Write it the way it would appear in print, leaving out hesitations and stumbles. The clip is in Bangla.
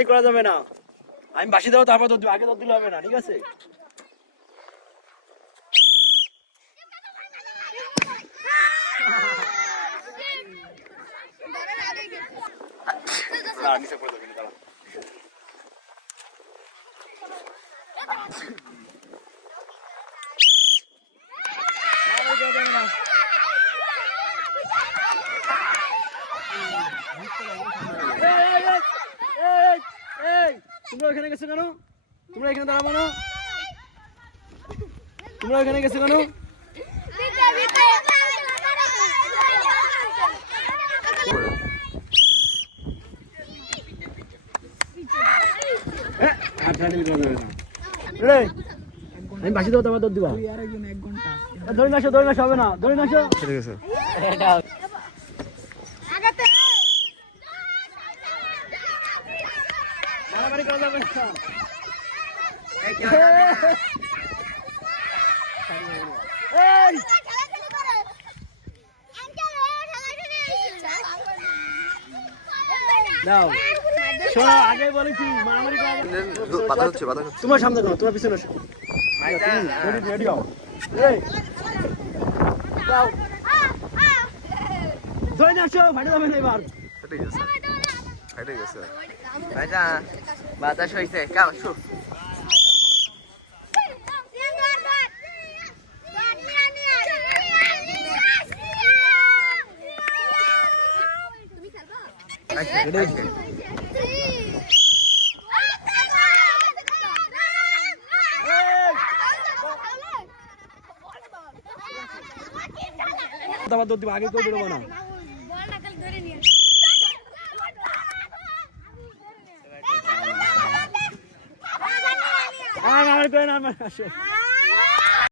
মারামারি করা যাবে না। আমি বাসি দেবো, তারপর দৌড় দিবো, আগে দৌড় দিলে হবে না, ঠিক আছে? নিচে পড়ে যাবে না। তোমরা এখানে গেছো কেন? তোমরা এখানে দাঁড়াবো না? তোমরা এখানে গেছো কেন? আমি বাসি দেবো, তোমার দৌড় দিবা। ধরে নাসো, ধরে নাসো, হবে না, ধরে নাসো। ঠিক আছে। মারামারি করা যাবে না। দাও শোনো, আগে বলেছি মারামারি করা যাবে না। বাধা হচ্ছে, বাধা হচ্ছে। তোমার সামনে দাও, তোমার পিছনে এসো। রেডি হও। এই দাও, ধরে নাসো, ফাটে যাবে না এবার। ঠিক আছে, ফাটে গেছে ভাইজা, বাতাস হইছে, কাও শু। দৌড় দিব, আগে কেউ বেরোবো না। আমার